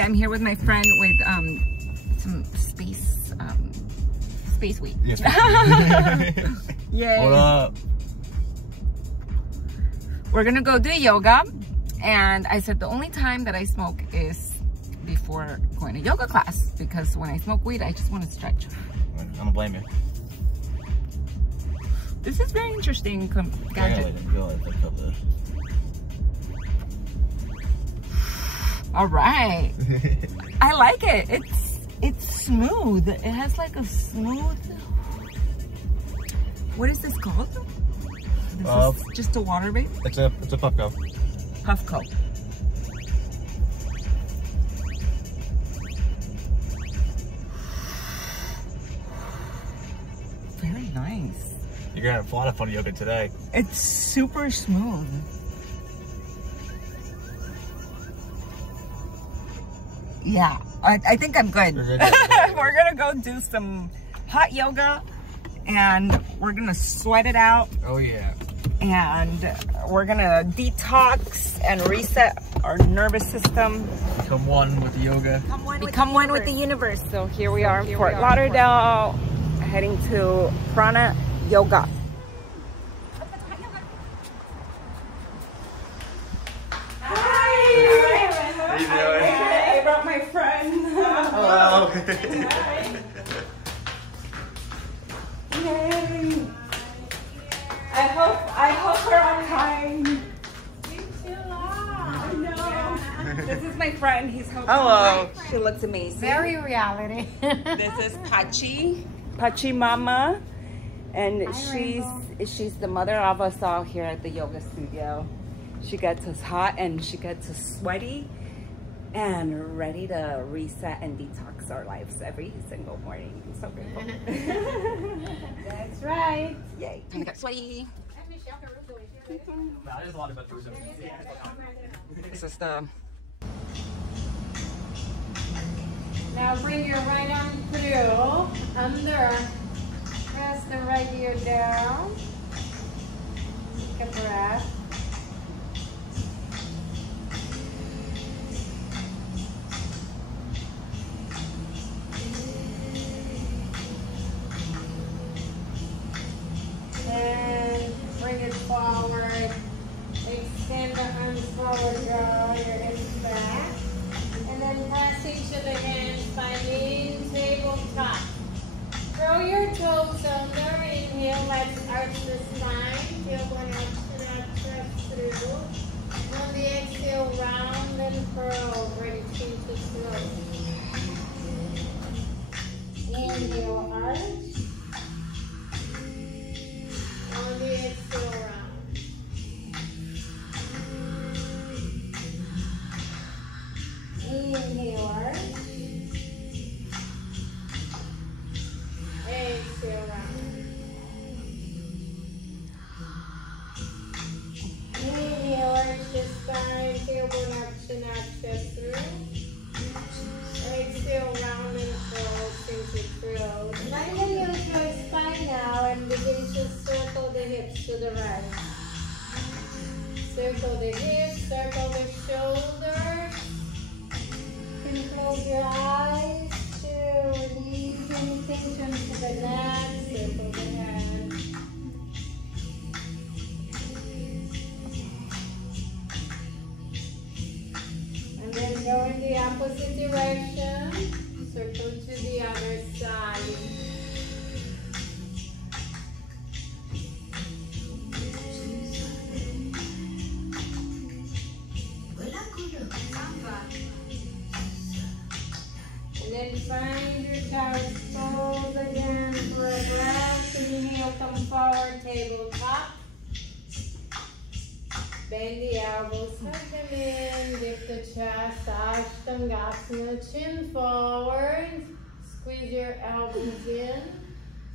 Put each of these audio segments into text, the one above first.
Today I'm here with my friend with some space weed. Yes. Yay. What up? We're gonna go do yoga, and I said the only time that I smoke is before going to yoga class, because when I smoke weed I just want to stretch. I don't blame you. This is very interesting gadget. All right. I like it. It's smooth. It has like a smooth. What is this called? This is just a water vape? It's a puffco. Puffco. Very nice. You're gonna have a lot of fun yoga today. It's super smooth. Yeah, I think I'm good. You're good. We're gonna go do some hot yoga, and we're gonna sweat it out, Oh yeah. and we're gonna detox and reset our nervous system. Become one with the yoga. Become one with the universe. So here we are in Fort Lauderdale, heading to Prana Yoga. How you doing? I brought my friend. Hello. Yay. I hope we're on time. I know. This is my friend. He's helping. Hello. She looks amazing. Very reality. This is Pachi Mama, and Hi, she's the mother of us all here at the yoga studio. She gets us hot and she gets us sweaty and ready to reset and detox our lives every single morning. I'm so grateful. That's right. Yay. Time to get sweaty. This is the... Now bring your right arm through, under. Press the right ear down. Take a breath. And bring it forward. Extend the arms forward, draw your hips back. And then press each of the hands, finding tabletop. Throw your toes under, inhale, let's arch the spine. Feel one up and up, press through. On the exhale, round and curl, bring chin to throat. Inhale, arch. On the exhale, round. Inhale, arch. Exhale, round. Inhale, arch the spine, tailbone up, chin up, chest through. Exhale, round and curl, chin to throat. Lightly use your spine now and begin to circle the hips to the right. Circle the hips, circle the shoulders. You can close your eyes to release any tension to the neck. Circle the head. And then go in the opposite direction. Circle to the other side. And then find your toes, fold again for a breath. Inhale, come forward, tabletop. Bend the elbows, hug them in, lift the chest, Ashtangasana, chin forward. Squeeze your elbows in,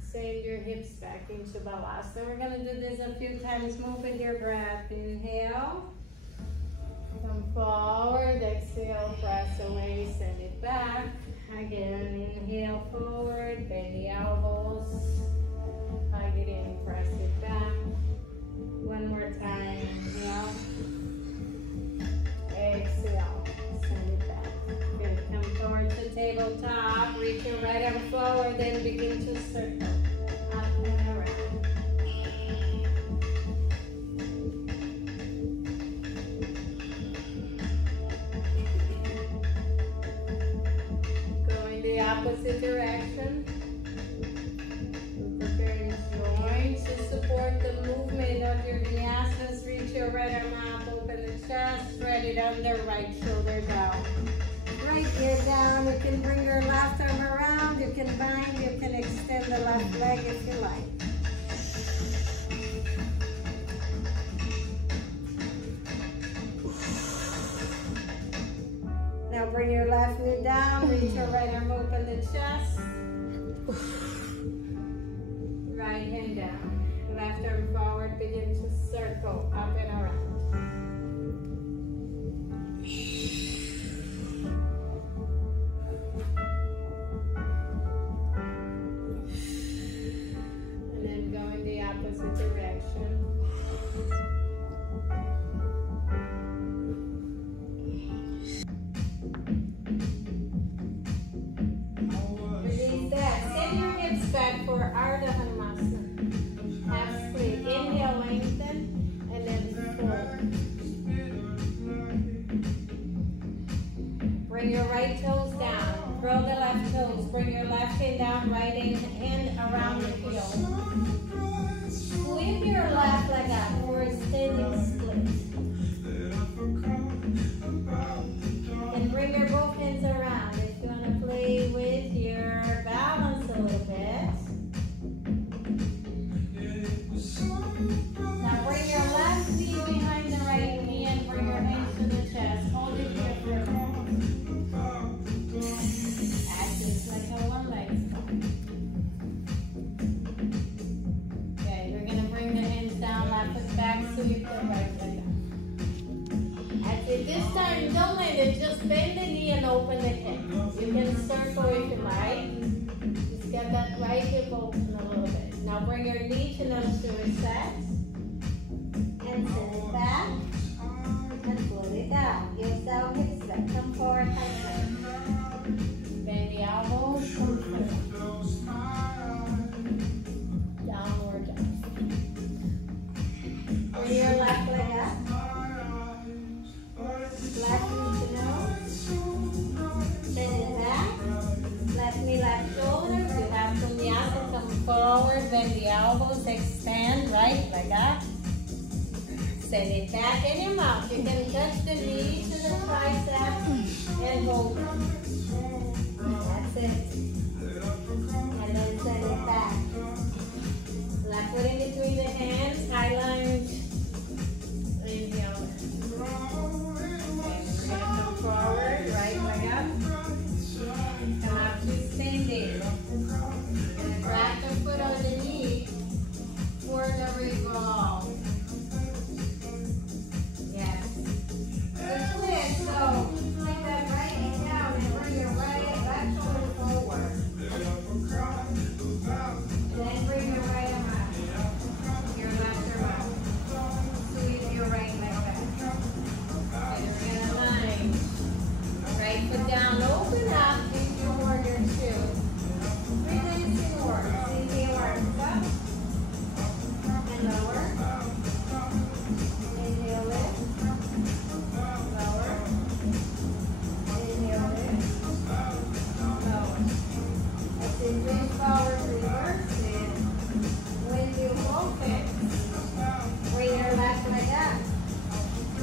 send your hips back into Balasana. We're gonna do this a few times, move with your breath. Inhale, come forward, exhale, press away, send it back. Again, inhale forward, bend the elbows, hug it in, press it back. One more time, inhale, exhale, send it back. Good. tabletop. Reach your right arm forward, then begin to circle up and around. Going the opposite direction. Prepare your joints to support the movement of your vinyasas. Reach your right arm up, open the chest, spread it under, right shoulder down. Right ear down. You can bring your left arm around. You can bind. You can extend the left leg if you like. Now bring your left knee down. Reach your right arm, open the chest. Right hand down. Left arm forward. Begin to circle up and around. And then go in the opposite direction. Release that. Send your hips back for Ardha Hanumasana. Half split. Inhale, lengthen, and then fold. Bring your right toes down. Curl the left toes. Bring your left hand down, right hand around the heel. Sweep your left leg up for a standing split. And bring your both hands around. If you want to play with your balance a little bit. Now bring your left knee behind the right knee and bring your hands to the chest. Hold it here for a moment. Act just like a one leg squat. Okay, you're going to bring the hands down, left foot back, sweep the right leg up. That's it. This time, don't land it. Just bend the knee and open the hip. You can circle if you like. Just get that right hip open a little bit. Now bring your knee to nose to reset. And send it back. And pull it down. Yourself hips back. Come forward, high bend the elbows. Come forward. Downward dog. Bring your left leg up. Left knee to nose. Bend it back. Left knee, left shoulder. You have vinyasa. Come forward. Bend the elbows. Expand. Right leg up. Send it back in your mouth. You can touch the knee to the tricep and hold it. That's it. And then send it back. Left foot in between the hands. High lunge. Inhale. We're going to come forward. Right leg up. Come up to standing. And drag the foot underneath for the revolve. So, take that right hand down and bring your left shoulder forward. Then bring your right arm up. Your left arm up. Squeeze your right leg back. You're in a line. Right foot down, open up into your warrior two. Releasing works. Inhale, arms up. And lower. Inhale, lift. Bring forward, reverse it. When you open, bring your left leg up.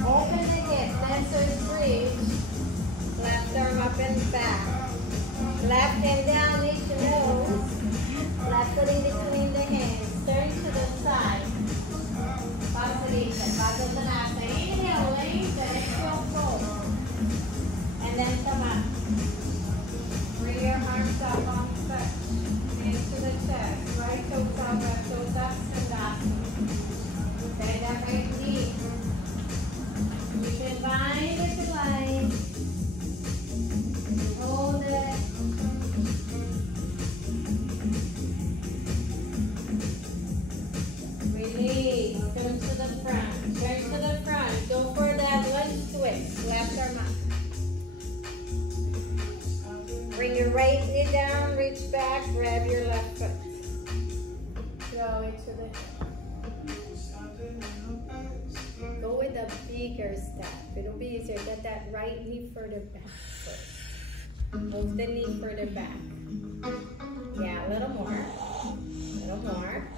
Open the hip, dancer's reach. Left arm up and back. Left hand down, knee to nose. Left foot in between the hands. Turn to the side. Vasarita, Vajrasanasana. Inhale, lengthen, exhale, fold. And then come up. Bring your arms up on the back. Hands to the chest. Right toes out, left toes up, Sandasana. Bend that right knee. You can bind if you like. Hold it. Bring your right knee down, reach back, grab your left foot. Throw it to the hip. Go with a bigger step. It'll be easier. Get that right knee further back first. Move the knee further back. Yeah, a little more. A little more.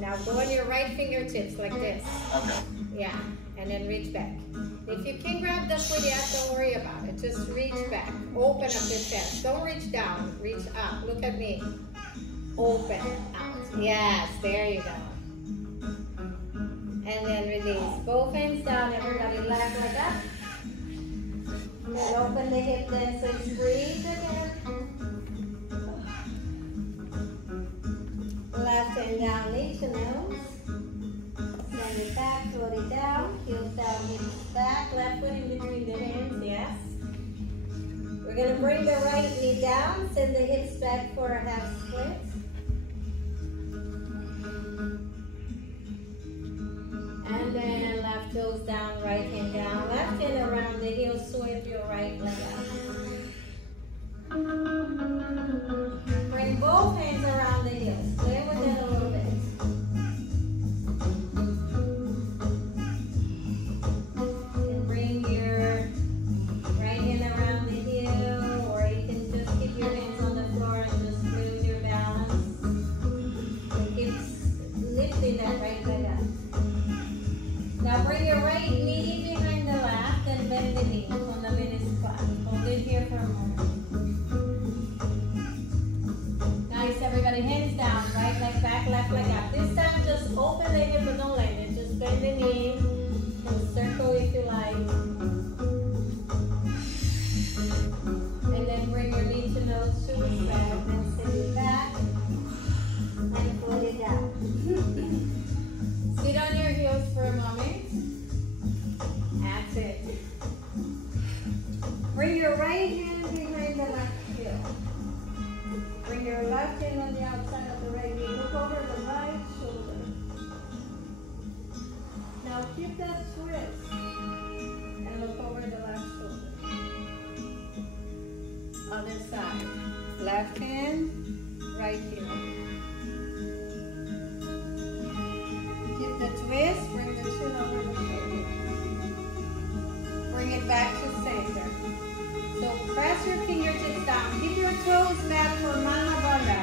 Now go on your right fingertips like this. Okay. Yeah, and then reach back. If you can grab the foot yet, don't worry about it. Just reach back. Open up your chest. Don't reach down. Reach up. Look at me. Open out. Yes, there you go. And then release. Both hands down. Everybody left like that. Then open the hip then. So breathe again. Left hand down, knee to nose. Send it back, float it down. Heels down, hips back. Left foot in between the hands, yes. We're going to bring the right knee down. Send the hips back for a half split. And then left toes down, right hand down. Left hand around the heel, sweep your right leg up. Bring both hands around the heels. Play with it a little bit. And bring your right hand around the heel, or you can just keep your hands on the floor and just play with your balance. And keep lifting that right leg up. Now bring your right knee behind the left and bend the knee on the mini squat. Hold it here for a moment. Nice, everybody, hands down, right leg back, left leg up. This time just open the hip but don't land it. Just bend the knee and circle if you like. And then bring your knee to nose to the back, then send it back and float it down. Sit on your heels for a moment. That's it. Bring your right hand behind the left heel. Bring your left hand on the outside of the right knee. Look over the right shoulder. Now keep that twist and look over the left shoulder. Other side. Left hand, right heel. Keep the twist. Bring the chin over the shoulder. Bring it back to center. So press your fingertips down. Keep your toes back for Mala Bandha.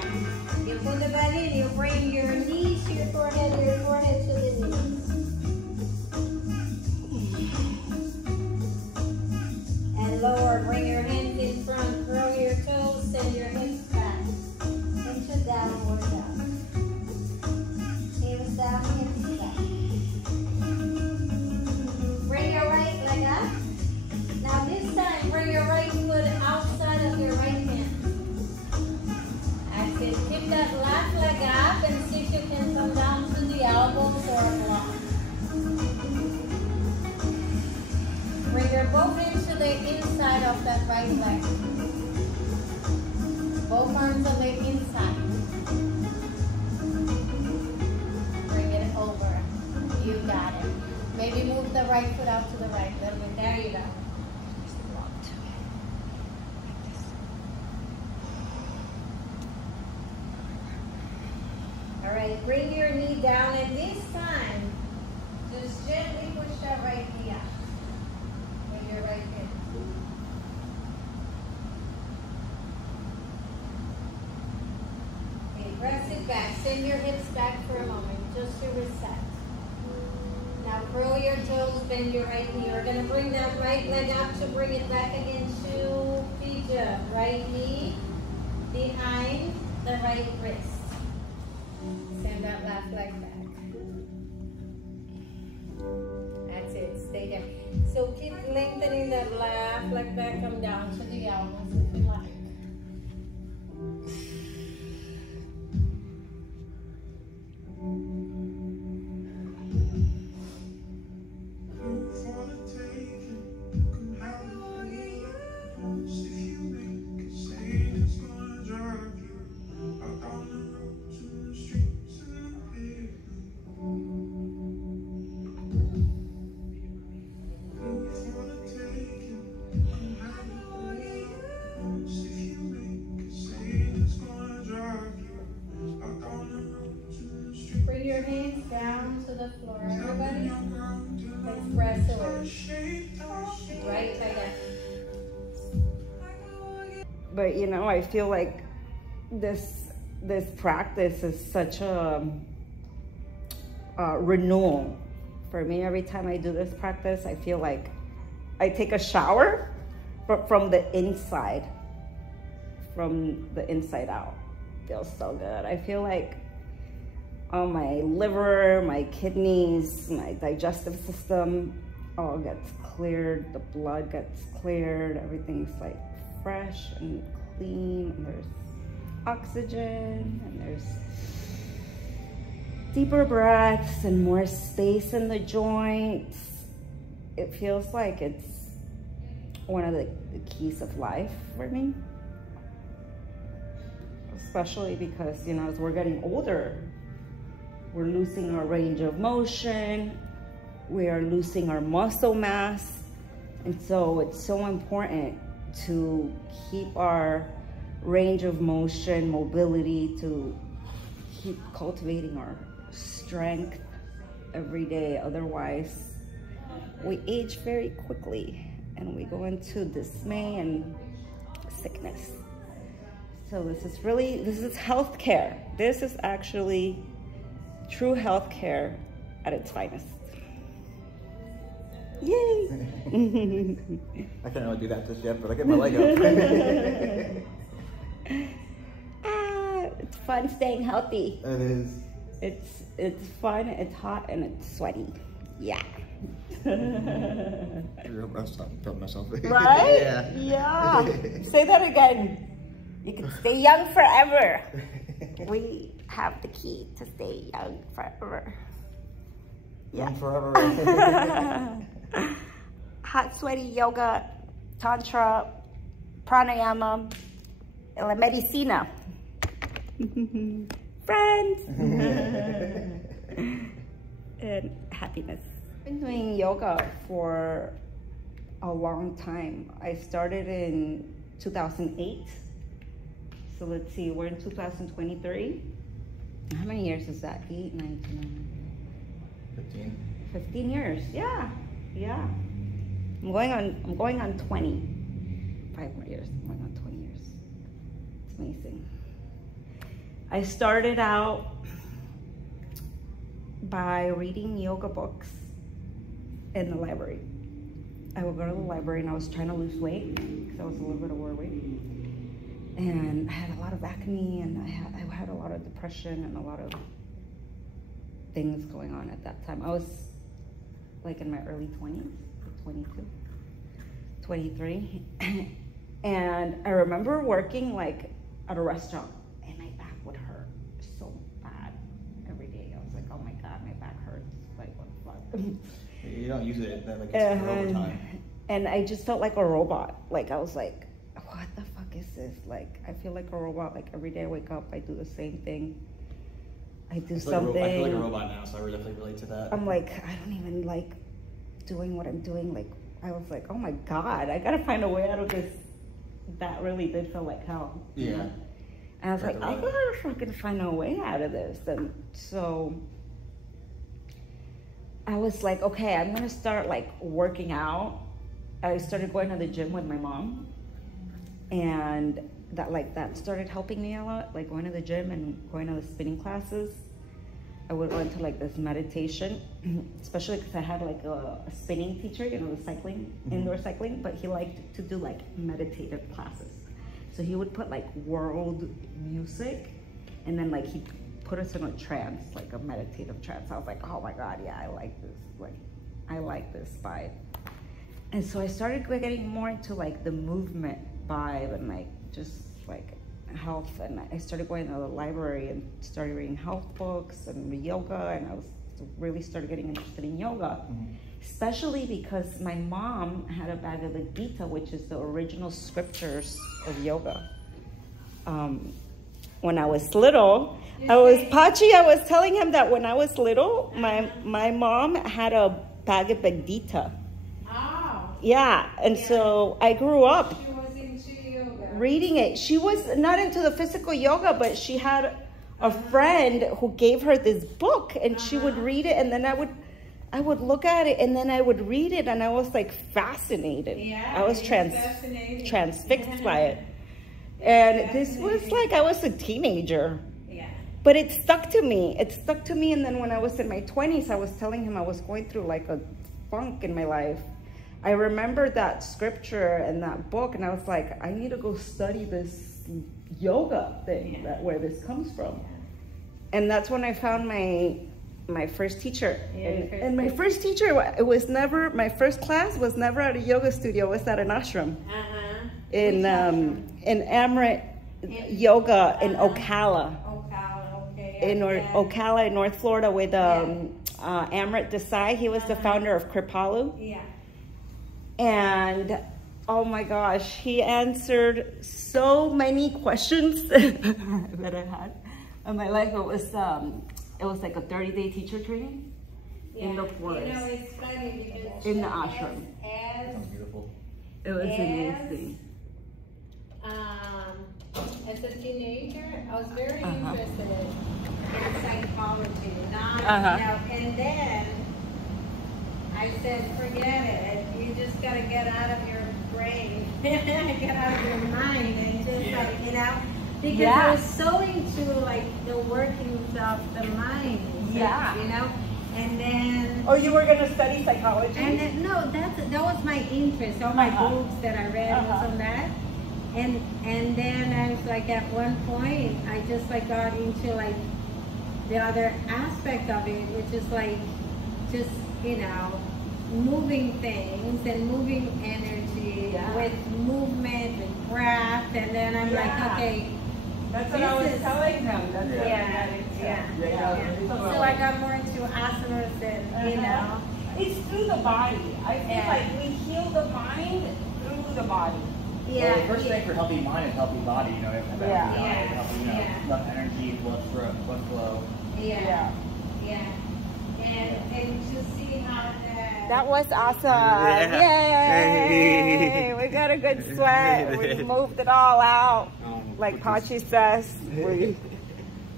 You put the belly in, you bring your knees to your forehead to the knees. And lower, bring your hands in front, curl your toes, send your hips back into downward dog. Heels down, hips back. Bring your right leg up. Now this time, bring your right foot outside of your right hand. That's it. Keep that left leg up and see if you can come down to the elbows or block. Bring your both hands to the inside of that right leg. Both arms on the inside. Bring it over. You got it. Maybe move the right foot out to the right a little bit. There you go. All right, bring your knee down, and this time, just gently push that right knee out with your right hand. Okay, press it back. Send your hips back for a moment, just to reset. Now curl your toes, bend your right knee. We're gonna bring that right leg up to bring it back again to pija. Right knee behind the right wrist. Send that left leg back. That's it, stay there. So keep lengthening that left leg back, come down to the elbows if you like. But you know, I feel like this practice is such a renewal for me. Every time I do this practice, I feel like I take a shower, but from the inside out. Feels so good. I feel like my liver, my kidneys, my digestive system all gets cleared. The blood gets cleared. Everything's like fresh and clean. And there's oxygen, and there's deeper breaths and more space in the joints. It feels like it's one of the keys of life for me. Especially because, you know, as we're getting older, we're losing our range of motion, we are losing our muscle mass. And so it's so important to keep our range of motion, mobility, to keep cultivating our strength every day. Otherwise, we age very quickly and we go into dismay and sickness. So this is healthcare. This is actually true healthcare at its finest. Yay! I can't really do that just yet, but I get my leg up. It's fun staying healthy. It is. It's fun, it's hot, and it's sweaty. Yeah. I'm stopping myself. Right? Yeah. Yeah. Say that again. You can stay young forever. We have the key to stay young forever. Young forever. Hot, sweaty yoga, tantra, pranayama, la medicina. Friends. And happiness. I've been doing yoga for a long time. I started in 2008. So let's see, we're in 2023. How many years is that? 8, 9, 10, 15. 15 years, yeah. I'm going on 20. 5 more years, I'm going on 20 years. It's amazing. I started out by reading yoga books in the library. I would go to the library and I was trying to lose weight because I was a little bit overweight. And I had a lot of acne, and I had a lot of depression and a lot of things going on at that time. I was like in my early 20s, 22, 23. And I remember working like at a restaurant, and my back would hurt so bad every day. I was like, oh my God, my back hurts. Like, what the fuck? You don't use it, then like it's for overtime. And I just felt like a robot. Like, I was like, what the fuck is this? Like, I feel like a robot. Like, every day I wake up, I do the same thing. I do something. I feel like a robot now, so I really definitely relate to that. I'm like, I don't even like doing what I'm doing. Like, I was like, oh my God, I gotta find a way out of this. That really did feel like hell. Yeah. And I was like, I gotta fucking find a way out of this. And so I was like, okay, I'm gonna start like working out. I started going to the gym with my mom. And that started helping me a lot, like going to the gym and going to the spinning classes. I would go into like this meditation, especially because I had like a spinning teacher, you know, the cycling, indoor cycling, but he liked to do like meditative classes. So he would put like world music, and then like he put us in a trance, like a meditative trance. I was like, oh my God, yeah, I like this. Like, I like this vibe. And so I started getting more into like the movement vibe and like just like health, and I started going to the library and started reading health books and yoga, and I was really started getting interested in yoga, especially because my mom had a Bhagavad Gita, which is the original scriptures of yoga. When I was little, I was telling him that when I was little, my mom had a Bhagavad Gita. Yeah, and so I grew up reading it. She was not into the physical yoga, but she had a friend who gave her this book, and she would read it, and then I would look at it, and then I would read it, and I was like fascinated. Yeah, I was transfixed by it. And this was like, I was a teenager. Yeah. But it stuck to me. It stuck to me. And then when I was in my 20s, I was telling him I was going through like a funk in my life. I remembered that scripture and that book, and I was like, I need to go study this yoga thing, where this comes from. And that's when I found my first teacher. And my first teacher, it was never, my first class was never at a yoga studio. It was at an ashram. In Amrit Yoga in Ocala. In Ocala in North Florida with Amrit Desai. He was the founder of Kripalu. Yeah. And oh my gosh, he answered so many questions that I had in my life. It was like a 30-day teacher training in the forest. You know, it's funny because in the ashram. Beautiful. It was amazing. As a teenager, I was very interested in psychology. And then I said, forget it. You just got to get out of your brain, get out of your mind, and just because I was so into like the workings of the mind, and then. Oh, you were gonna study psychology? And then, no, that was my interest. All my books that I read was on that. And then I was like, at one point, I just like got into like the other aspect of it, which is like just, moving things and moving energy with movement and breath. And then I'm like, okay. That's what I was telling them. That's what I got into. So I got more into asanas and, It's through the body. I feel like we heal the mind through the body. Well, the first thing for healthy mind is healthy body, enough energy, blood flow. And to see how that was awesome. Yay! We got a good sweat. We moved it all out. Like Pachi says, we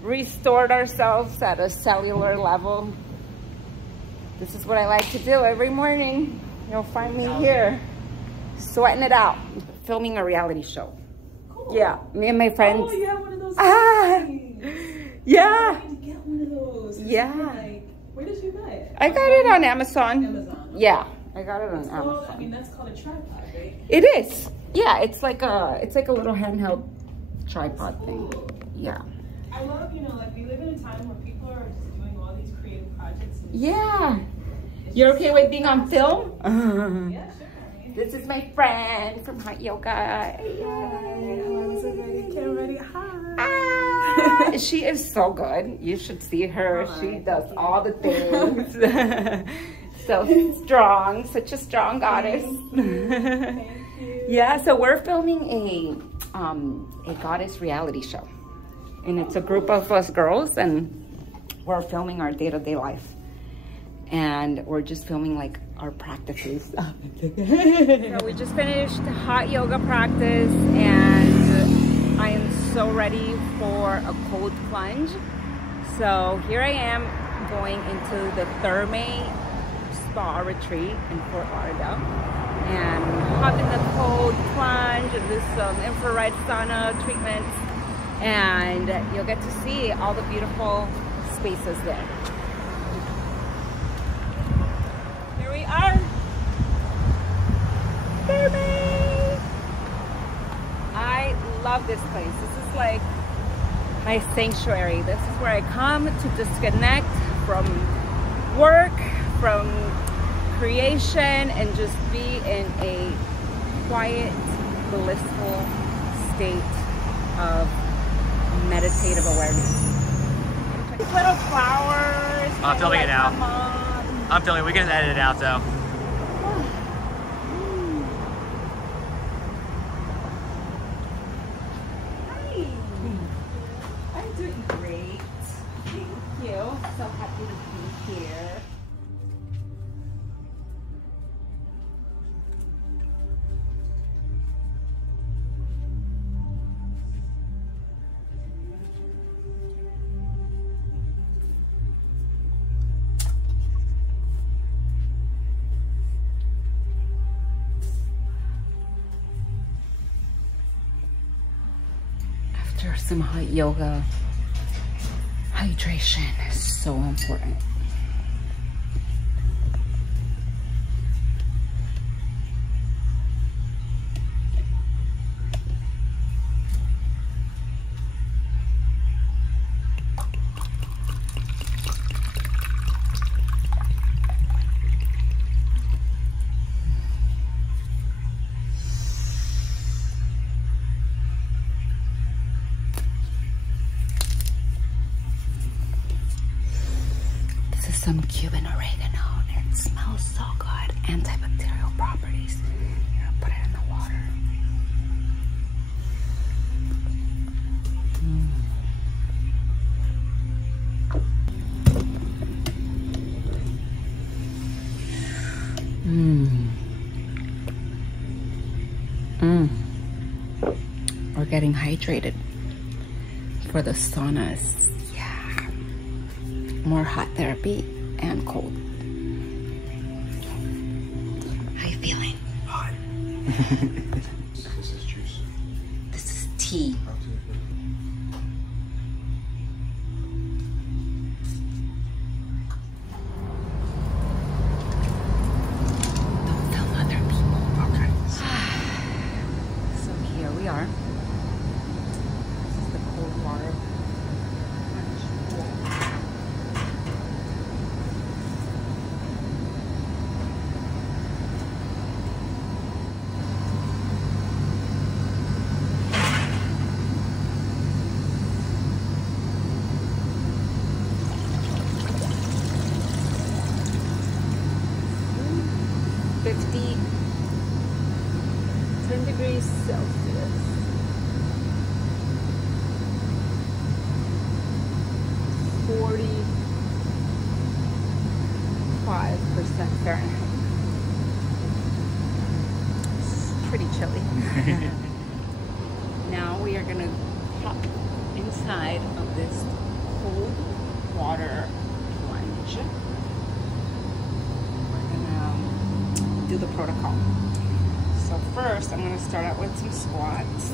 restored ourselves at a cellular level. This is what I like to do every morning. You'll find me here, sweating it out, filming a reality show. Cool. Yeah, me and my friends. Oh, you have one of those yeah. I need to get one of those. Yeah. Where did you buy it? I got it on Amazon. Amazon. Yeah, I got it on Amazon. I mean, that's called a tripod, right? It is. Yeah, it's like a little handheld tripod thing. Yeah. I love, like we live in a time where people are just doing all these creative projects. Yeah. You're okay with being on film? Yeah, sure. This is my friend from Hot Yoga. She is so good. You should see her. She does all the things. So strong, such a strong goddess. Yeah, so we're filming a goddess reality show. And it's a group of us girls, and we're filming our day-to-day life. And we're just filming like our practices. So we just finished hot yoga practice, and I am so ready for a cold plunge. So here I am going into the Therme Spa retreat in Fort Lauderdale, and hop in the cold plunge and do some infrared sauna treatments, and you'll get to see all the beautiful spaces there. Here we are. Therme! I love this place. This is like my sanctuary. This is where I come to disconnect from work, from creation, and just be in a quiet, blissful state of meditative awareness. Little flowers. I'm filming it now. I'm filming. We can edit it out though. Hi. I'm doing great. Thank you. So happy to be here. after some hot yoga, hydration is so important. Some Cuban oregano. It smells so good. Antibacterial properties. You're gonna put it in the water. We're getting hydrated for the saunas. Yeah. More hot therapy and cold. How you feeling? Hot. This is juice. This is tea. Don't film other people. Okay. So here we are. This is the cold water. 10 degrees Celsius. 45% Fahrenheit. It's pretty chilly. Now we are gonna hop inside of this cold water plunge. We're gonna do the protocol. So first, I'm gonna start out with some squats.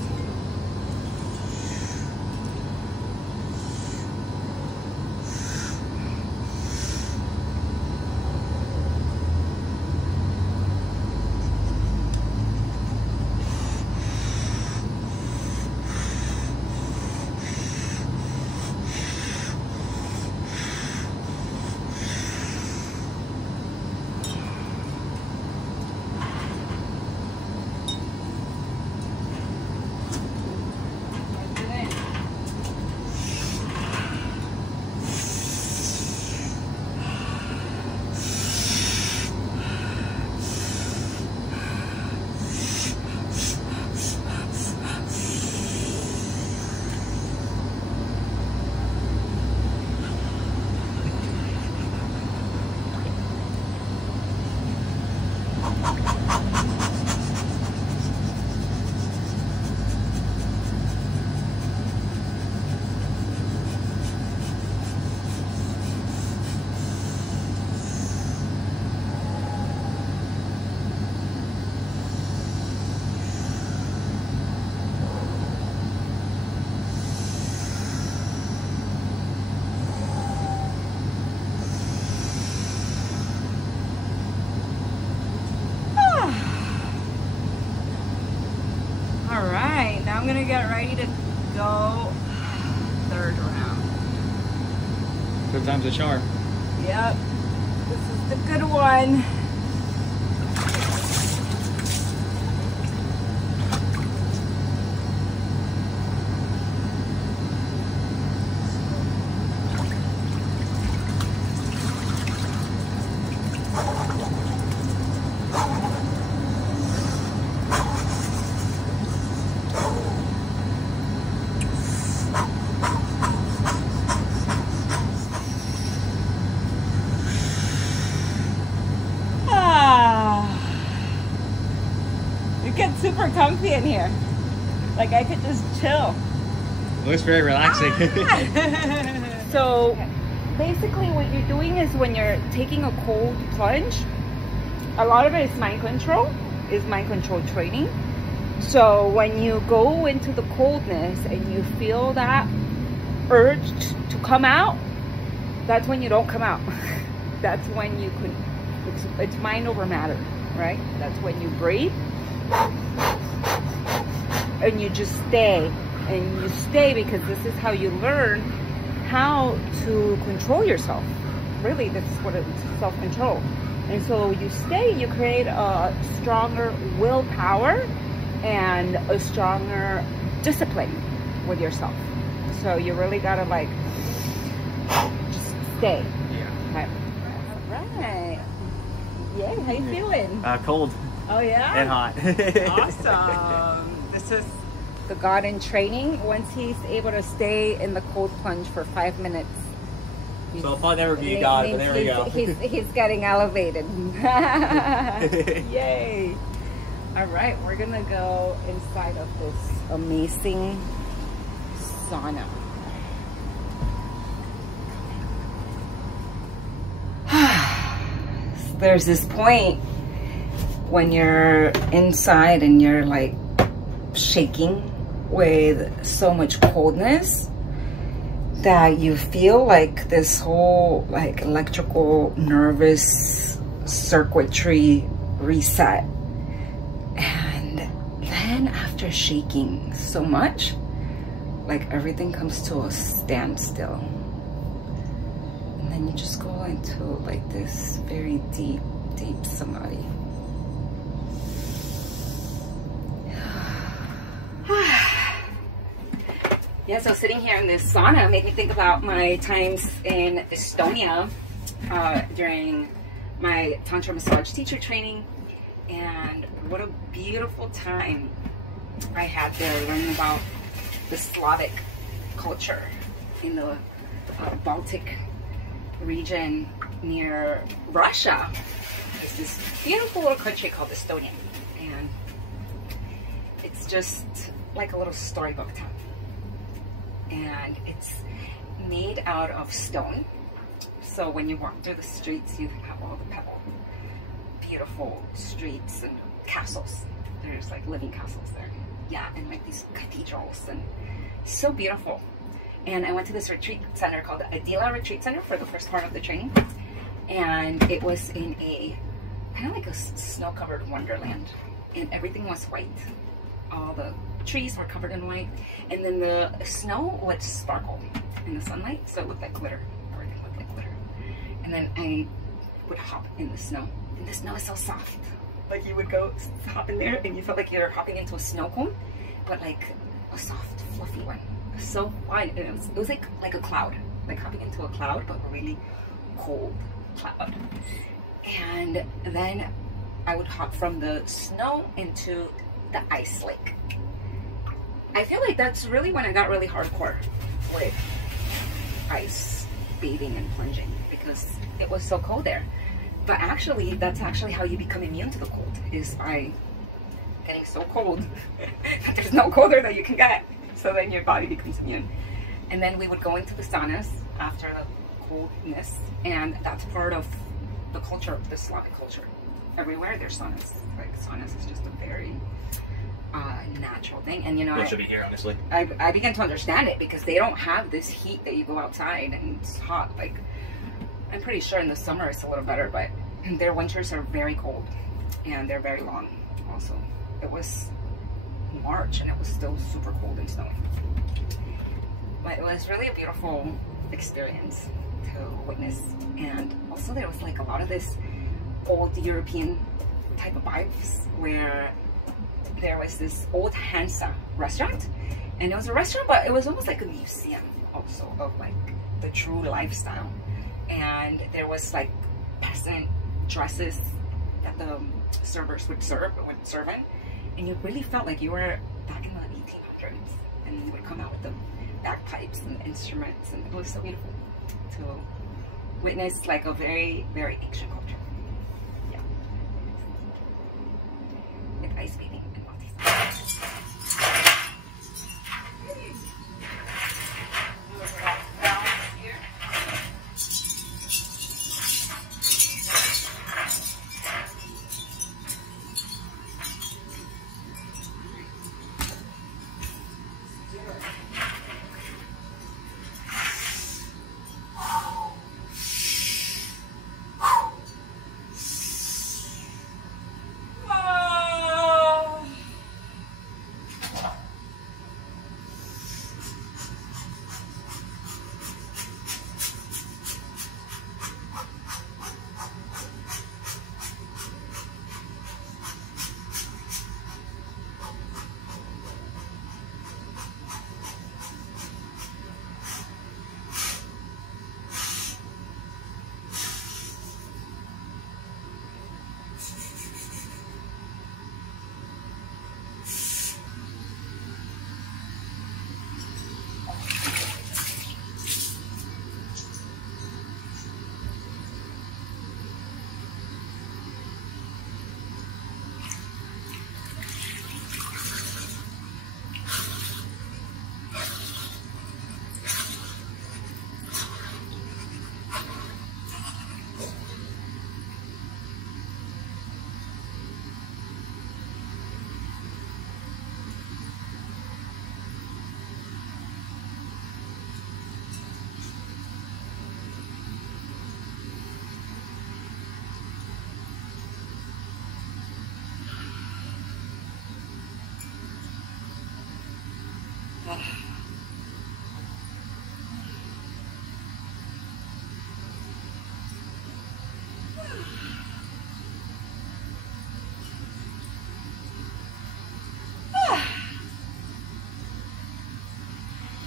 Alright, now I'm gonna get ready to go third round. Third time's a charm. Yep, this is the good one. Super comfy in here. Like I could just chill. It looks very relaxing. So basically what you're doing is when you're taking a cold plunge, a lot of it is mind control training. So when you go into the coldness and you feel that urge to come out, that's when you don't come out. That's when you could, it's mind over matter, right? That's when you breathe and you just stay. And you stay because this is how you learn how to control yourself. Really, that's what it's, self-control. And so you stay, you create a stronger willpower and a stronger discipline with yourself. So you really gotta like just stay. Yeah. Okay. All right. Yay, how you feeling? Cold. Oh yeah? And hot. Awesome. This is the God in training. Once he's able to stay in the cold plunge for 5 minutes. So I'll probably never be a God, but there we go. He's getting elevated. Yay. All right, we're gonna go inside of this amazing sauna. There's this point when you're inside and you're like shaking with so much coldness that you feel like this whole like electrical nervous circuitry reset. And then after shaking so much, like everything comes to a standstill. And then you just go into like this very deep, deep samadhi. Yeah, so sitting here in this sauna made me think about my times in Estonia during my Tantra massage teacher training, and what a beautiful time I had there learning about the Slavic culture in the Baltic region near Russia. There's this beautiful little country called Estonia, and it's just like a little storybook town. And it's made out of stone. So when you walk through the streets, you have all the pebble. Beautiful streets and castles. There's like living castles there. Yeah, and like these cathedrals, and so beautiful. And I went to this retreat center called the Adila Retreat Center for the first part of the training. And it was in a kind of like a snow-covered wonderland. And everything was white. All the trees were covered in white, and then the snow would sparkle in the sunlight, so it looked like glitter. Everything looked like glitter. And then I would hop in the snow, and the snow is so soft. Like you would go hop in there, and you felt like you're hopping into a snow cone, but like a soft, fluffy one. So fine. It was like a cloud, like hopping into a cloud, but a really cold cloud. And then I would hop from the snow into the ice lake. I feel like that's really when I got really hardcore with ice bathing and plunging, because it was so cold there. But actually, that's actually how you become immune to the cold, is by getting so cold that there's no colder that you can get. So then your body becomes immune. And then we would go into the saunas after the coldness, and that's part of the culture, the Slavic culture. Everywhere there's saunas. Like saunas is just a very natural thing. And you know, It should be here, honestly. I began to understand it, because they don't have this heat that you go outside and it's hot. Like, I'm pretty sure in the summer it's a little better, but their winters are very cold and they're very long also. It was March and it was still super cold and snowy. But it was really a beautiful experience to witness. And also there was like a lot of this old European type of vibes, where there was this old Hansa restaurant, and it was a restaurant, but it was almost like a museum also of like the true lifestyle. And there was like peasant dresses that the servers would serve in, and you really felt like you were back in the 1800s, and you would come out with the bagpipes and the instruments, and it was so beautiful to witness like a very, very ancient culture. Yeah. With ice bathing and lattes.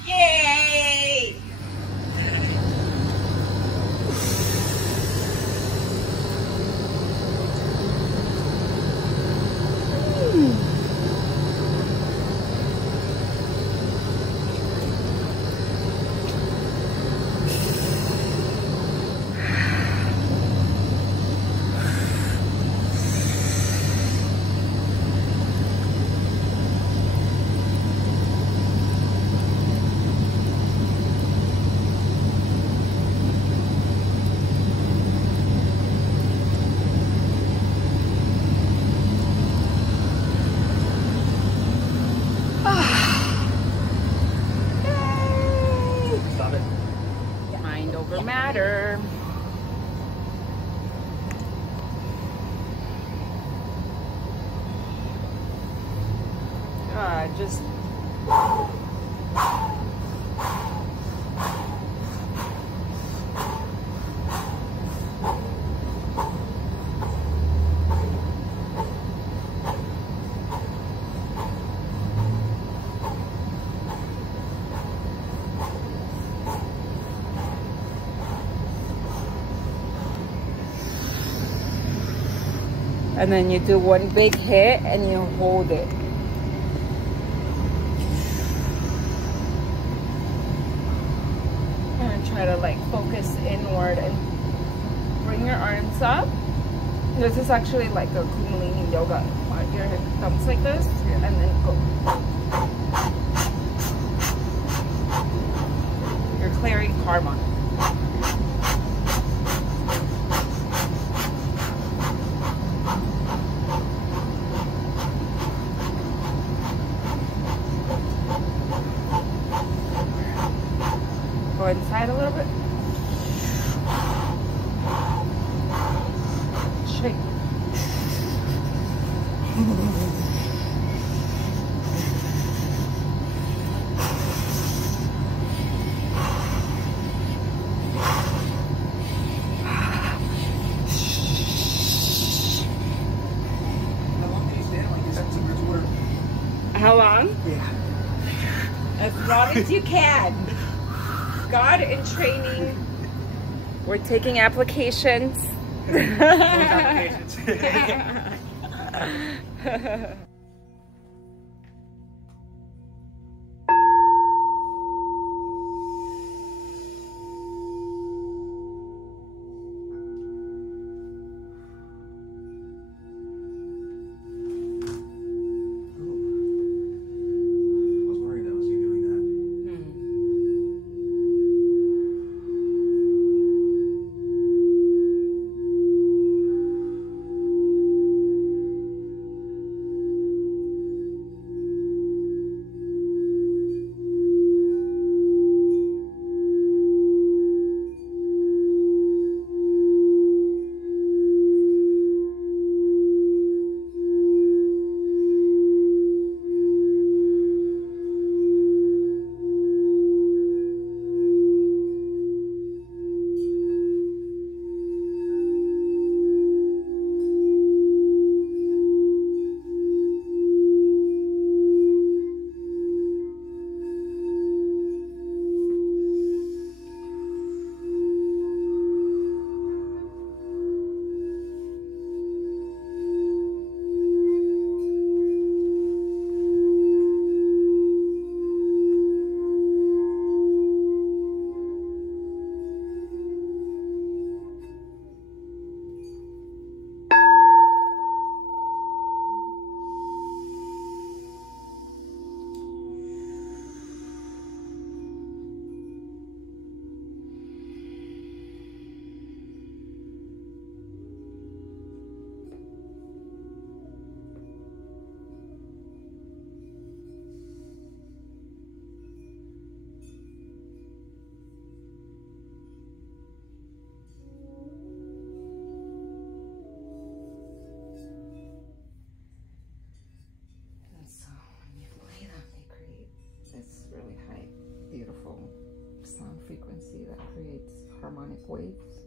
Yay! Stop it. Mind over matter. Just and then you do one big hit and you hold it. And try to like focus inward and bring your arms up. This is actually like a Kundalini yoga. Your thumbs like this, and then go. You're clearing karma. Go inside a little bit. Shake. How long? Yeah. As long as you can. God in training. We're taking applications. Applications. natural sound frequency that creates harmonic waves.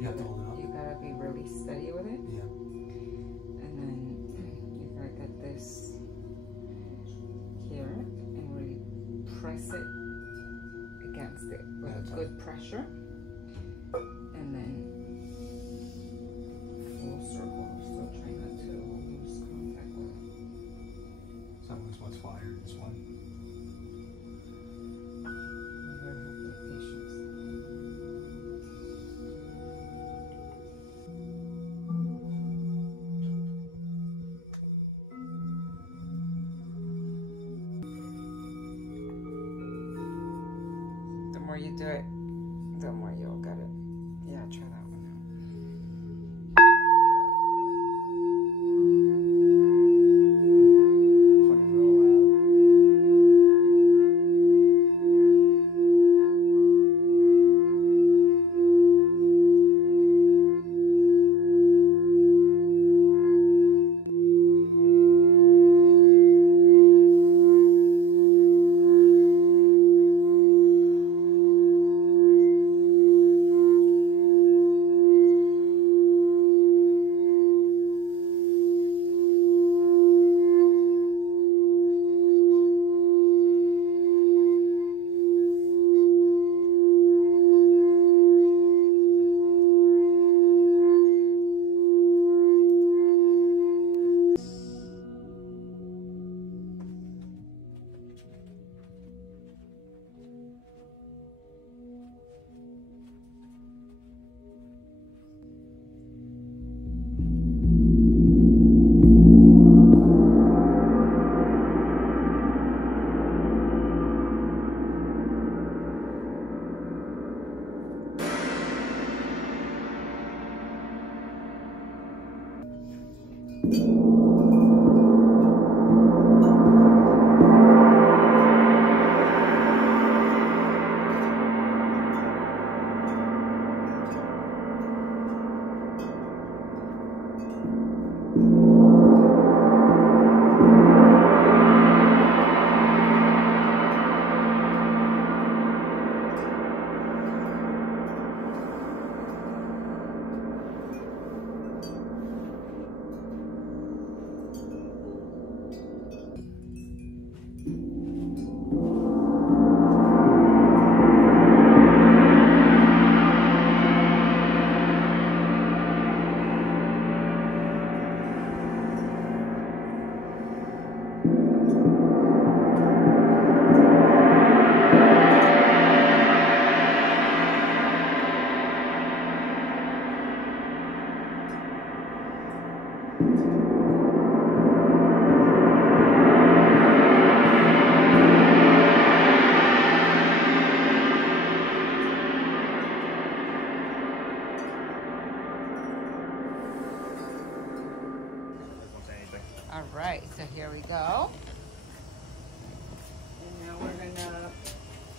You have to hold it up. You gotta be really steady with it. Yeah. And then you gotta get this here and really press it against it with a good pressure. And then full circle. Still trying not to lose contact with it. So this one's fired, this one. You gotta have the patience. The more you do it, the more you'll get it. Yeah, try that one out. Fucking real loud.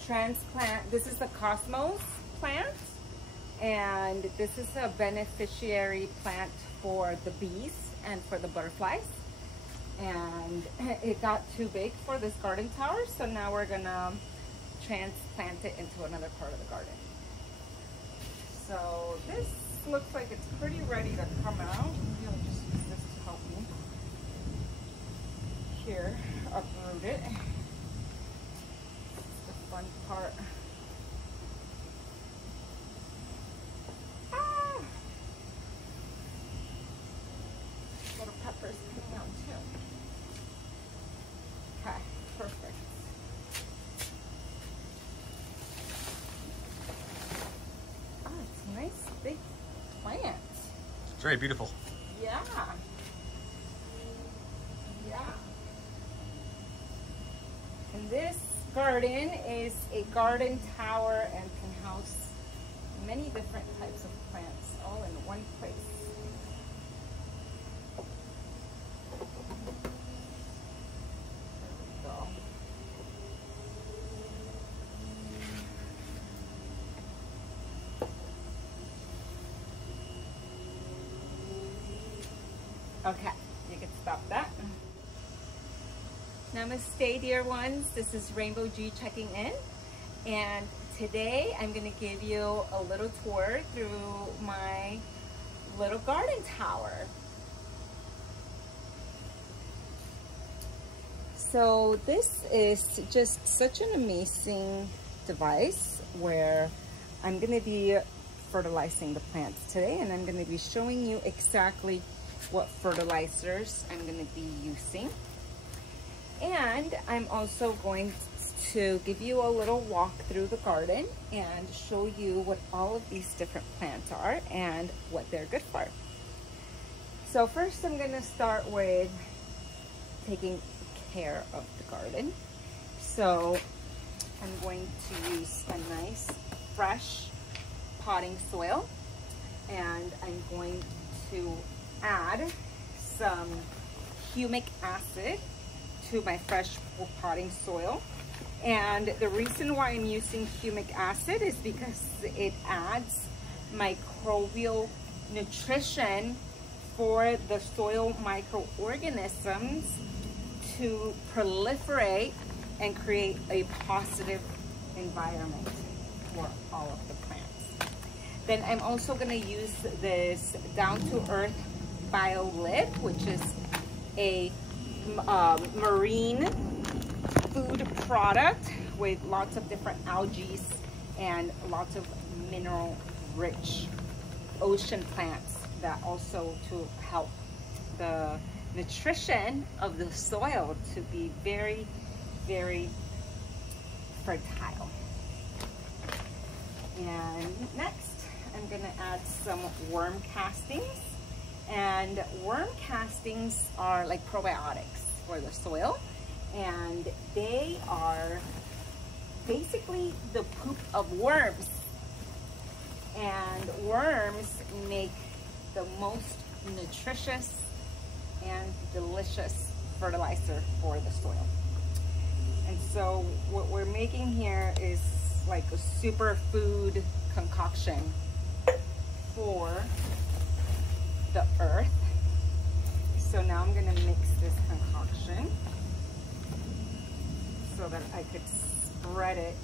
transplant. This is the cosmos plant, and this is a beneficiary plant for the bees and for the butterflies. And it got too big for this garden tower, so now we're gonna transplant it into another part of the garden. So this looks like it's pretty ready to come out. Maybe I'll just use this to help me. Here, uproot it. This is the fun part. Ah! Little peppers coming out too. Okay, perfect. Oh, it's a nice big plant. It's very beautiful. Yeah. Yeah. And this garden is a garden tower and can house many different types of plants all in one place. Okay, you can stop that. Namaste, dear ones. This is Rainbow G checking in. And today I'm going to give you a little tour through my little garden tower. So this is just such an amazing device where I'm going to be fertilizing the plants today, and I'm going to be showing you exactly what fertilizers I'm going to be using. And I'm also going to give you a little walk through the garden and show you what all of these different plants are and what they're good for. So first I'm going to start with taking care of the garden. So I'm going to use a nice fresh potting soil, and I'm going to add some humic acid to my fresh potting soil. And the reason why I'm using humic acid is because it adds microbial nutrition for the soil microorganisms to proliferate and create a positive environment for all of the plants. Then I'm also going to use this down-to-earth BioLid, which is a marine food product with lots of different algae and lots of mineral-rich ocean plants that also to help the nutrition of the soil to be very, very fertile. And next, I'm going to add some worm castings. And worm castings are like probiotics for the soil, and they are basically the poop of worms. And worms make the most nutritious and delicious fertilizer for the soil. And so what we're making here is like a superfood concoction for the earth. So now I'm going to mix this concoction so that I could spread it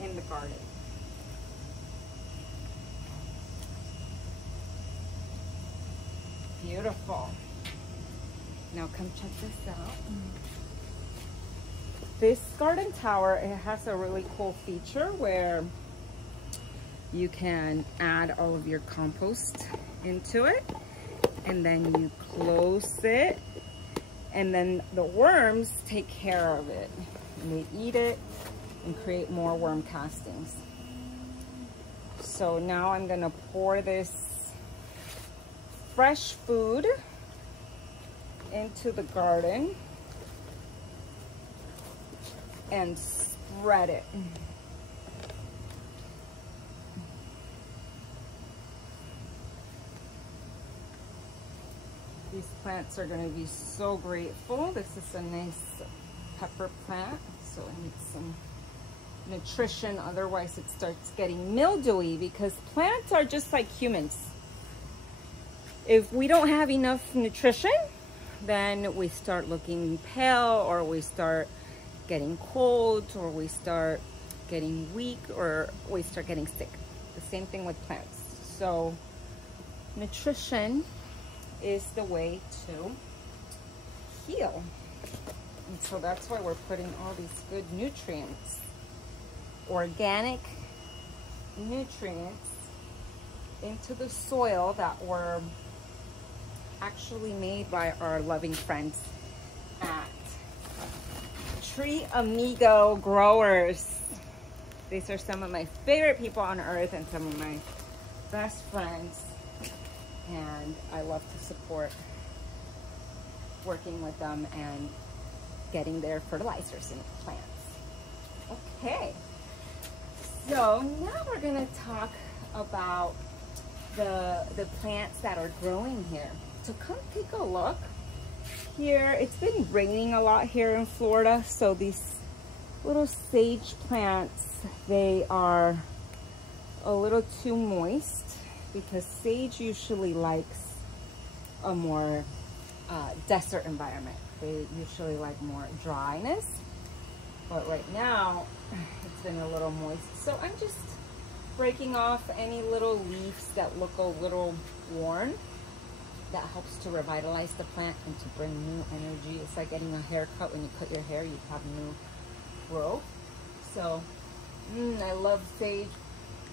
in the garden. Beautiful. Now come check this out. This garden tower, it has a really cool feature where you can add all of your compost into it, and then you close it, and then the worms take care of it, and they eat it and create more worm castings. So now I'm gonna pour this fresh food into the garden and spread it. These plants are going to be so grateful. This is a nice pepper plant, so it needs some nutrition, otherwise it starts getting mildewy, because plants are just like humans. If we don't have enough nutrition, then we start looking pale, or we start getting cold, or we start getting weak, or we start getting sick. The same thing with plants. So nutrition is the way to heal. And so that's why we're putting all these good nutrients, organic nutrients, into the soil that were actually made by our loving friends at Tree Amigo Growers. These are some of my favorite people on earth and some of my best friends, and I love to support working with them and getting their fertilizers in plants. Okay, so now we're going to talk about the plants that are growing here. So come take a look here. It's been raining a lot here in Florida, so these little sage plants, they are a little too moist, because sage usually likes a more desert environment. They usually like more dryness, but right now it's been a little moist. So I'm just breaking off any little leaves that look a little worn. That helps to revitalize the plant and to bring new energy. It's like getting a haircut. When you cut your hair, you have new growth. So I love sage.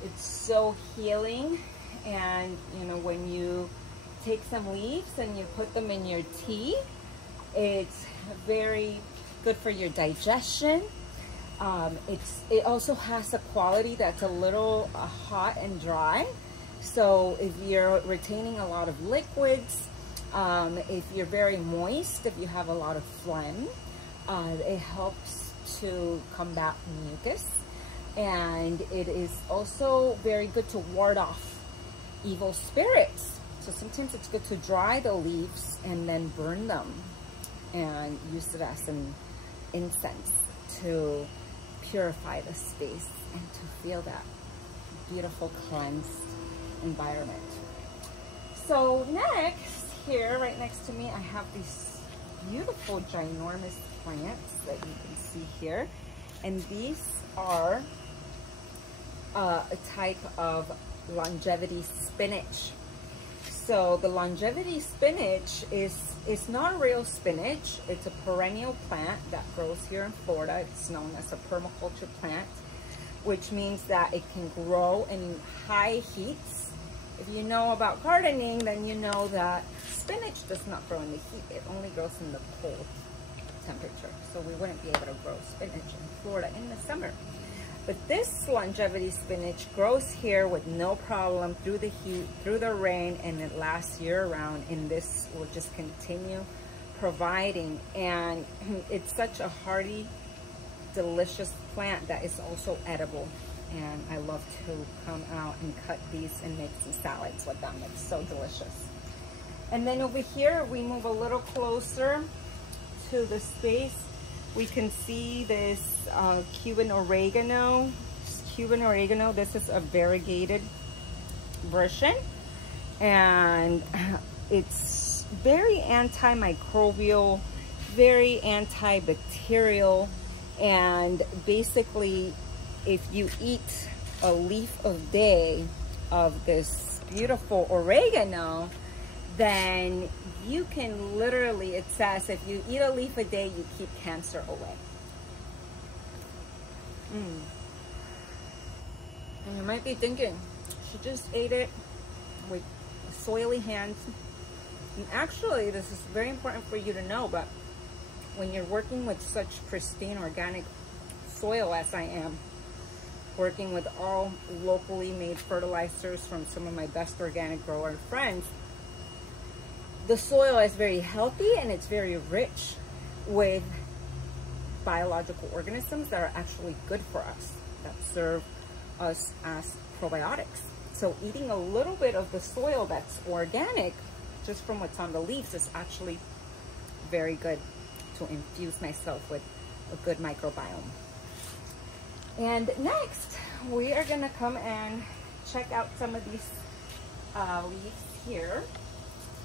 It's so healing. And you know, when you take some leaves and you put them in your tea, it's very good for your digestion. It also has a quality that's a little hot and dry. So if you're retaining a lot of liquids, if you're very moist, if you have a lot of phlegm, it helps to combat mucus. And it is also very good to ward off evil spirits. So sometimes it's good to dry the leaves and then burn them and use it as an incense to purify the space and to feel that beautiful cleansed environment. So next, here right next to me, I have these beautiful ginormous plants that you can see here, and these are a type of longevity spinach. So the longevity spinach is not real spinach. It's a perennial plant that grows here in Florida. It's known as a permaculture plant, which means that it can grow in high heats. If you know about gardening, then you know that spinach does not grow in the heat. It only grows in the cold temperature. So we wouldn't be able to grow spinach in Florida in the summer. But this longevity spinach grows here with no problem through the heat, through the rain, and it lasts year round, and this will just continue providing. And it's such a hearty, delicious plant that is also edible. And I love to come out and cut these and make some salads with them. It's so delicious. And then over here, we move a little closer to the space. We can see this Cuban oregano. Cuban oregano, this is a variegated version. And it's very antimicrobial, very antibacterial. And basically, if you eat a leaf a day of this beautiful oregano, then you can literally, it says, if you eat a leaf a day, you keep cancer away. And you might be thinking, she just ate it with soily hands. And actually, this is very important for you to know, but when you're working with such pristine organic soil as I am, working with all locally made fertilizers from some of my best organic grower friends, the soil is very healthy and it's very rich with biological organisms that are actually good for us, that serve us as probiotics. So eating a little bit of the soil that's organic, just from what's on the leaves, is actually very good to infuse myself with a good microbiome. And next, we are gonna come and check out some of these leaves here.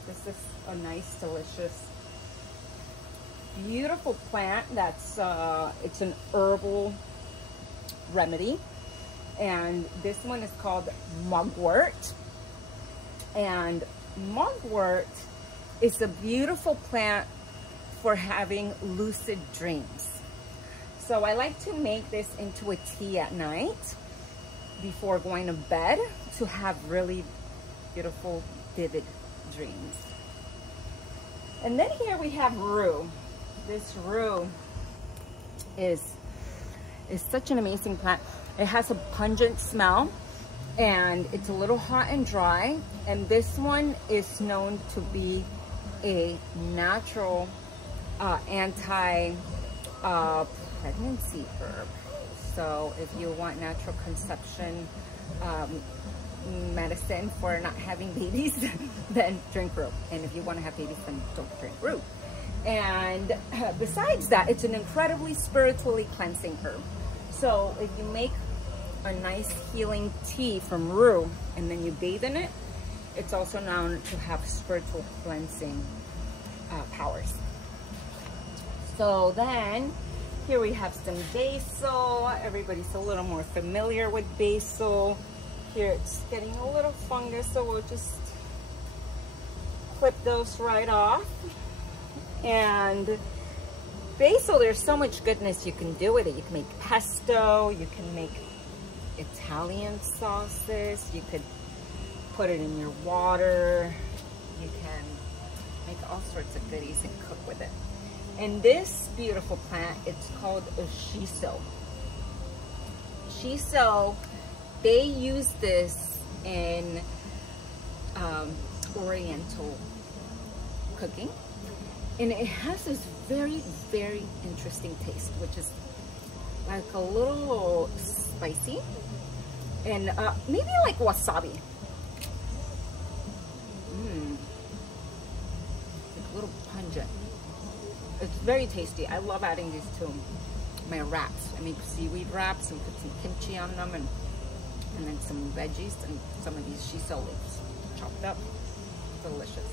This is a nice, delicious, beautiful plant that's it's an herbal remedy, and this one is called mugwort. And mugwort is a beautiful plant for having lucid dreams. So I like to make this into a tea at night before going to bed to have really beautiful, vivid dreams. And then here we have rue. This rue is such an amazing plant. It has a pungent smell, and it's a little hot and dry. And this one is known to be a natural anti-pregnancy herb. So if you want natural conception medicine for not having babies, then drink rue. And if you want to have babies, then don't drink rue. And besides that, it's an incredibly spiritually cleansing herb. So if you make a nice healing tea from rue and then you bathe in it, it's also known to have spiritual cleansing powers. So then here we have some basil. Everybody's a little more familiar with basil. Here it's getting a little fungus, so we'll just clip those right off. And basil, there's so much goodness you can do with it. You can make pesto, you can make Italian sauces, you could put it in your water, you can make all sorts of goodies and cook with it. And this beautiful plant, it's called a shiso. Shiso, they use this in Oriental cooking, and it has this very, very interesting taste, which is like a little spicy and maybe like wasabi. Like a little pungent. It's very tasty. I love adding these to my wraps. I make seaweed wraps and put some kimchi on them, and then some veggies and some of these shiso leaves chopped up. Delicious.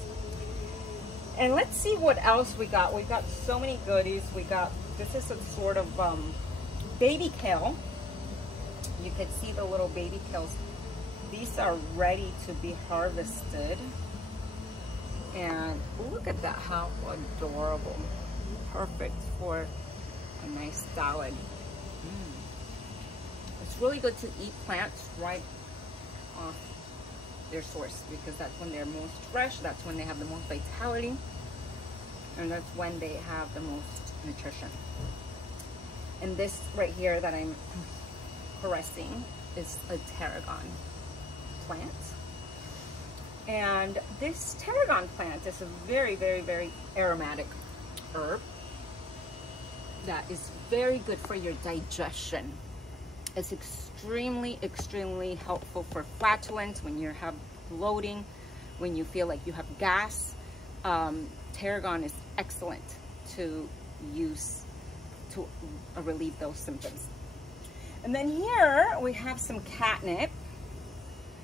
And let's see what else we got. We got so many goodies. We got, this is a sort of baby kale. You can see the little baby kales. These are ready to be harvested. And look at that, how adorable. Perfect for a nice salad. It's really good to eat plants right off their source, because that's when they're most fresh, that's when they have the most vitality, and that's when they have the most nutrition. And this right here that I'm caressing is a tarragon plant. And this tarragon plant is a very, very, very aromatic herb that is very good for your digestion. It's extremely, extremely helpful for flatulence, when you have bloating, when you feel like you have gas. Tarragon is excellent to use to relieve those symptoms. And then here we have some catnip.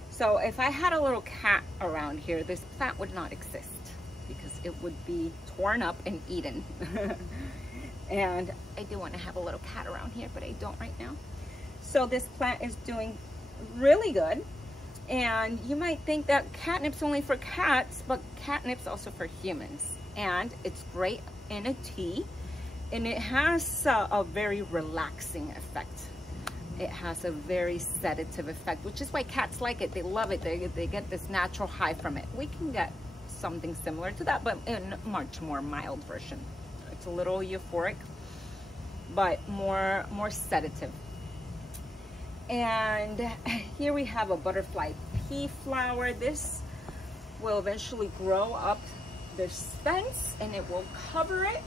So if I had a little cat around here, this plant would not exist, because it would be torn up and eaten. And I do want to have a little cat around here, but I don't right now. So this plant is doing really good. And you might think that catnip's only for cats, but catnip's also for humans. And it's great in a tea, and it has a very relaxing effect. It has a very sedative effect, which is why cats like it. They love it. They get this natural high from it. We can get something similar to that, but in a much more mild version. It's a little euphoric, but more sedative. And here we have a butterfly pea flower. This will eventually grow up this fence, and it will cover it,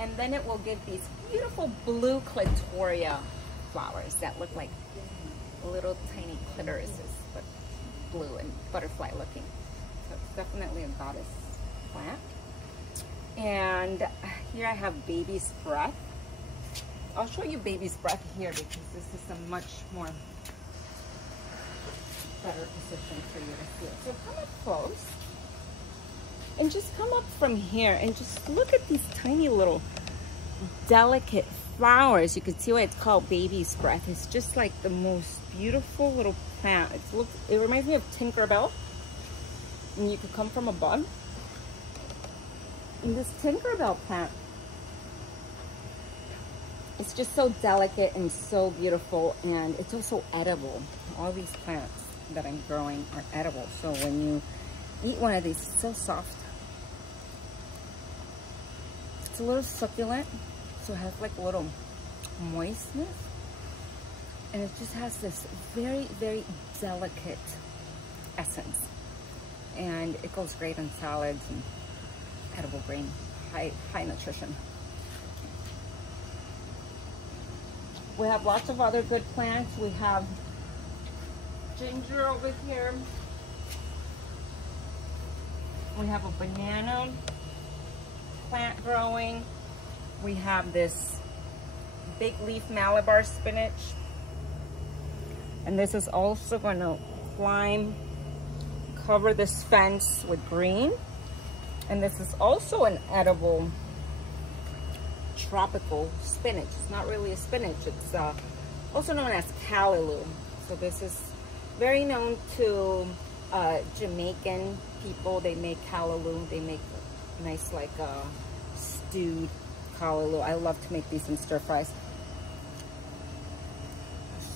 and then it will give these beautiful blue clitoria flowers that look like little tiny clitorises, but blue and butterfly looking. So it's definitely a goddess plant. And here I have baby's breath. I'll show you baby's breath here because this is a much more better position for you to see it. So come up close and just come up from here and just look at these tiny little delicate flowers. You can see why it's called baby's breath. It's just like the most beautiful little plant. It reminds me of Tinkerbell. And you could come from above. And this Tinkerbell plant, it's just so delicate and so beautiful, and it's also edible. All these plants that I'm growing are edible. So when you eat one of these, it's so soft. It's a little succulent, so it has like a little moistness. And it just has this very, very delicate essence. And it goes great on salads and edible grain, high nutrition. We have lots of other good plants. We have ginger over here. We have a banana plant growing. We have this big leaf Malabar spinach. And this is also going to climb, cover this fence with green. And this is also an edible tropical spinach. It's not really a spinach. It's also known as callaloo. So this is very known to Jamaican people. They make callaloo. They make nice like stewed callaloo. I love to make these in stir fries.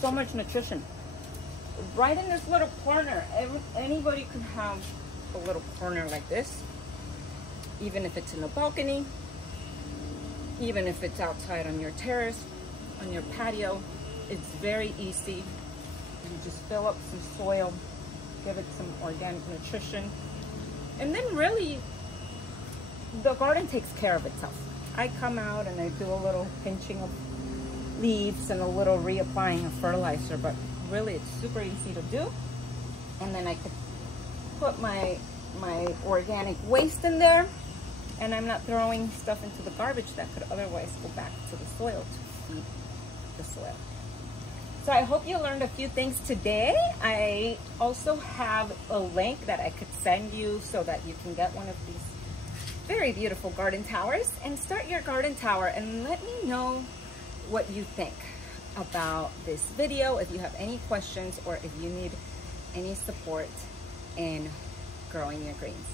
So much nutrition. Right in this little corner. Anybody can have a little corner like this. Even if it's in a balcony, even if it's outside on your terrace, on your patio, it's very easy. You just fill up some soil, give it some organic nutrition, and then really, the garden takes care of itself. I come out and I do a little pinching of leaves and a little reapplying of fertilizer, but really it's super easy to do. And then I could put my organic waste in there, and I'm not throwing stuff into the garbage that could otherwise go back to the soil to feed the soil. So I hope you learned a few things today. I also have a link that I could send you so that you can get one of these very beautiful garden towers and start your garden tower, and let me know what you think about this video. If you have any questions or if you need any support in growing your greens.